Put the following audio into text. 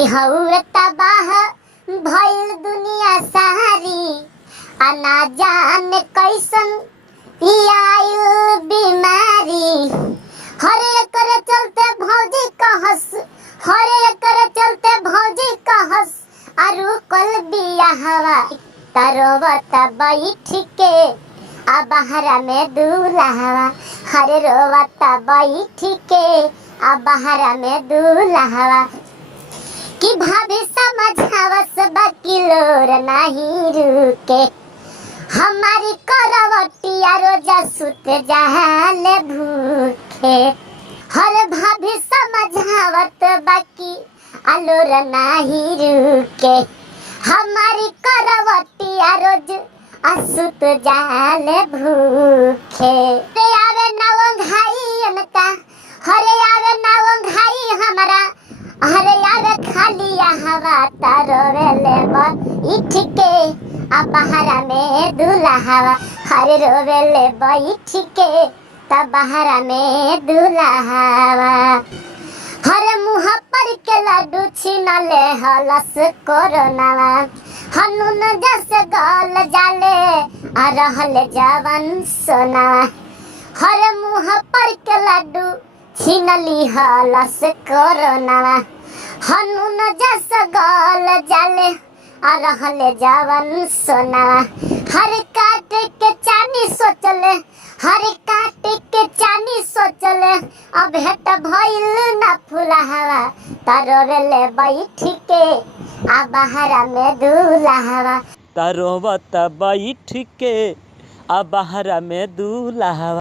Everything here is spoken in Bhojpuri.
कि हउए तबाह भइल दुनिया सारी आ ना जाने कैसन ई आइल बीमारी। हर एकर चलते भौजी कहस, हर एकर चलते भौजी कहस आरु कल बियाहवा तरोवत बैठ के आ बहरा में दूल्हा। हरे रोवत बैठ के आ बहरा में दूल्हा कि भाभी समझावस बाकी लोर नहीं रुके। हमारी करवटिया रोजा सुत जाले भूखे। हर भाभी समझावत बाकी आलोर नहीं रुके। हमारी करवटिया रोज असुत जाले भूखे। रे आवे नाव घाई अनका, हरे आवे नाव घाई हमारा, हरे आवे खाली हवा तारोवेले बैठ के आ बहरा में दूल्हा। हरे रोवेले बैठ के त बहरा में दूल्हा। हरे मुँह पर के लड्डू छीनले हलस कोरोनावा। हनुन जस गल जाले आ रहल जवन सोनावा। हरे मुँह पर के लड्डू छीनली हलस कोरोनावा। हनुन जस गल जाले आ रहल जवन सोनावा। हर काट के चानी सोचले, हर काट के चानी सोचले अब हेट भइल ना फुलहवा तारोवेले बैठ के आ बहरा में दूल्हा। तारोवत बैठ के आ बहरा में दूल्हा।